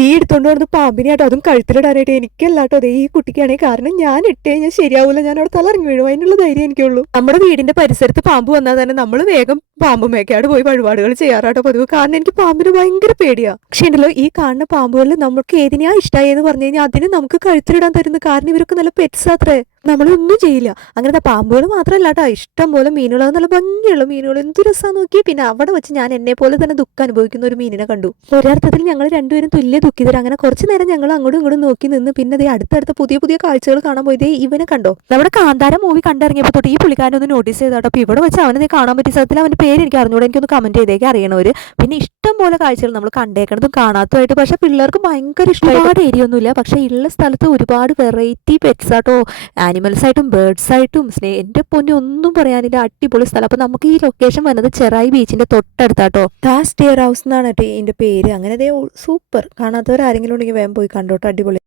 ഈ എടുത്തോണ്ട് വന്നത് പാമ്പിനെയാട്ടോ, അതും കഴുത്തിലിടാനായിട്ട്. എനിക്കല്ലാട്ടോ, അതെ ഈ കുട്ടിക്കാണെങ്കിൽ. കാരണം ഞാൻ ഇട്ട് കഴിഞ്ഞാൽ ശരിയാവൂല, ഞാൻ അവിടെ തലറങ്ങി വീഴും. അതിനുള്ള ധൈര്യം എനിക്കുള്ളൂ. നമ്മുടെ വീടിന്റെ പരിസരത്ത് പാമ്പ് വന്നാൽ തന്നെ നമ്മൾ വേഗം പാമ്പ് മേക്കാട് പോയി വഴിപാടുകൾ ചെയ്യാറാട്ടോ പതിവ്. കാരണം എനിക്ക് പാമ്പിന് ഭയങ്കര പേടിയാ. പക്ഷേ ഉണ്ടല്ലോ, ഈ കാണുന്ന പാമ്പുകളിൽ നമുക്ക് ഏതിനെയാ ഇഷ്ടമായി എന്ന് പറഞ്ഞു കഴിഞ്ഞാൽ അതിന് നമുക്ക് കഴുത്തിലിടാൻ തരുന്നു. കാരണം ഇവരൊക്കെ നല്ല പെറ്റ്സ് അത്രേ, നമ്മളൊന്നും ചെയ്യില്ല. അങ്ങനത്തെ പാമ്പുകൾ മാത്രമല്ല കേട്ടോ, ഇഷ്ടം പോലെ മീനുകൾ, നല്ല ഭംഗിയുള്ള മീനുകൾ, എന്ത് രസമാണെന്ന് നോക്കി. പിന്നെ അവിടെ വെച്ച് ഞാൻ എന്നെ പോലെ തന്നെ ദുഃഖം അനുഭവിക്കുന്ന ഒരു മീനിനെ കണ്ടു. ഒരർത്ഥത്തിൽ ഞങ്ങൾ രണ്ടുപേരും തുല്യ ദുഃഖിതരാ. അങ്ങനെ കുറച്ച് നേരം ഞങ്ങൾ അങ്ങോട്ടും ഇങ്ങോട്ടും നോക്കി നിന്ന് പിന്നെ ദേ അടുത്തടുത്ത പുതിയ പുതിയ കാഴ്ചകൾ കാണാൻ പോയി. ദേ ഇവനെ കണ്ടോ, നമ്മുടെ കാന്താര മൂവി കണ്ടിറങ്ങിയപ്പോൾ തൊട്ട് ഈ പുള്ളിക്കാരനൊന്ന് നോട്ടീസ് ചെയ്താട്ടോ. അപ്പോൾ ഇവിടെ വെച്ച് അവനെ കാണാൻ പറ്റിയ സത്യത്തിൽ അവൻ്റെ പേര് എനിക്ക് അറിഞ്ഞൂടെ, എനിക്കൊന്ന് കമന്റ് ചെയ്തേക്ക് അറിയണവര്. പിന്നെ ഇഷ്ടം പോലെ കാഴ്ചകൾ നമ്മൾ കണ്ടേക്കണതും കാണാത്തതായിട്ട്. പക്ഷെ പിള്ളേർക്ക് ഭയങ്കര ഇഷ്ടം. ഒരുപാട് ഏരിയ ഒന്നുമില്ല, പക്ഷെ ഉള്ള സ്ഥലത്ത് ഒരുപാട് വെറൈറ്റി പെറ്റ്സ് ആട്ടോ, ആനിമൽസ് ആയിട്ടും ബേർഡ്സ് ആയിട്ടും. എൻ്റെ പൊന്നെ ഒന്നും പറയാനില്ല, അടിപൊളി സ്ഥലം. അപ്പൊ നമുക്ക് ഈ ലൊക്കേഷൻ വന്നത് ചെറായി ബീച്ചിന്റെ തൊട്ടടുത്താട്ടോ. സ്റ്റെയർ ഹൗസ് എന്നാണ് കേട്ടോ ഇതിന്റെ പേര്. അങ്ങനെ സൂപ്പർ. കാണാത്തവർ ആരെങ്കിലും ഉണ്ടെങ്കിൽ വേഗം പോയി കണ്ടോട്ടോ, അടിപൊളി.